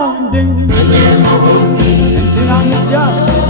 Mahonding, and I'm just.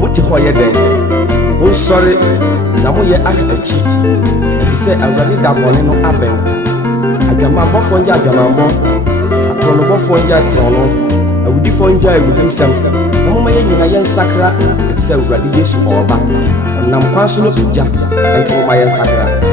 What you call your day? Oh, sorry, now we are a cheat. And he said, I already that one no happen. I can my book on Jagambo. I don't know what for Jagano. I would define Jay with this something. No more in a young sacra, it's a radiation or back. And I'm passionate with Jack and for my young sacra.